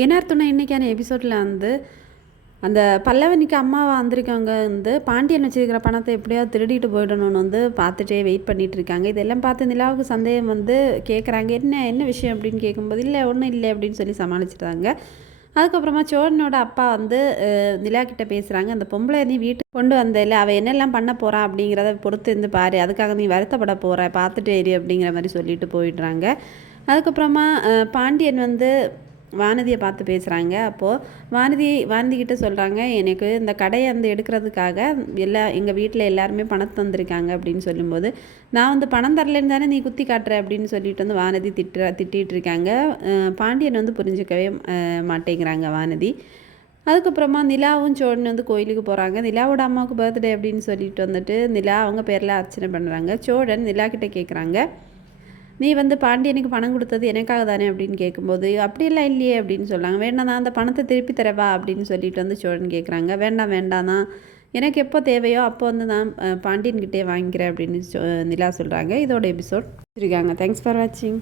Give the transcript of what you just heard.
INR துணை இன்றைக்கான எபிசோடில் அந்த பல்லவனிக்கு அம்மாவை வந்திருக்கவங்க பாண்டியன் வச்சிருக்கிற பணத்தை எப்படியாவது திருடிட்டு போயிடணும்னு பார்த்துட்டே வெயிட் பண்ணிகிட்டு இருக்காங்க. இதெல்லாம் பார்த்து நிலாவுக்கு சந்தேகம் கேட்குறாங்க, என்ன என்ன விஷயம் அப்படின்னு கேட்கும்போது, இல்லை ஒன்றும் இல்லை அப்படின்னு சொல்லி சமாளிச்சிட்டாங்க. அதுக்கப்புறமா சோழனோட அப்பா நிலா கிட்ட பேசுகிறாங்க, அந்த பொம்பளை நீ வீட்டுக்கு கொண்டு வந்தேல, அவள் என்னெல்லாம் பண்ண போகிறா அப்படிங்கிறத பொறுத்து பாரு, அதுக்காக நீ வருத்தப்பட போகிற, பார்த்துட்டு ஏறி அப்படிங்கிற மாதிரி சொல்லிட்டு போயிடுறாங்க. அதுக்கப்புறமா பாண்டியன் வானதியை பார்த்து பேசுகிறாங்க. அப்போது வானதி கிட்ட சொல்கிறாங்க, எனக்கு இந்த கடையை எடுக்கிறதுக்காக எங்கள் வீட்டில் எல்லாருமே பணத்தை தந்திருக்காங்க அப்படின்னு சொல்லும்போது, நான் பணம் தரலன்னு தானே நீ குத்தி காட்டுற அப்படின்னு சொல்லிட்டு வானதி திட்டிகிட்டு இருக்காங்க. பாண்டியன் புரிஞ்சுக்கவே மாட்டேங்கிறாங்க வானதி. அதுக்கப்புறமா நிலாவும் சோழன் கோயிலுக்கு போகிறாங்க. நிலாவோட அம்மாவுக்கு பர்த்டே அப்படின்னு சொல்லிட்டு நிலா அவங்க பேரில் அர்ச்சனை பண்ணுறாங்க. சோழன் நிலா கிட்டே கேட்குறாங்க, நீ பாண்டியனுக்கு பணம் கொடுத்தது எனக்காக தானே அப்படின்னு கேட்கும்போது, அப்படியெல்லாம் இல்லையே அப்படின்னு சொல்கிறாங்க. வேண்டாம், நான் அந்த பணத்தை திருப்பி தரவா அப்படின்னு சொல்லிட்டு சோழன் கேட்குறாங்க. வேண்டாம் வேண்டாம் தான், எனக்கு எப்போ தேவையோ அப்போ நான் பாண்டியன்கிட்டே வாங்கிக்கிறேன் அப்படின்னு நிலா சொல்கிறாங்க. இதோட எபிசோட் இருக்காங்க. தேங்க்ஸ் ஃபார் வாட்சிங்.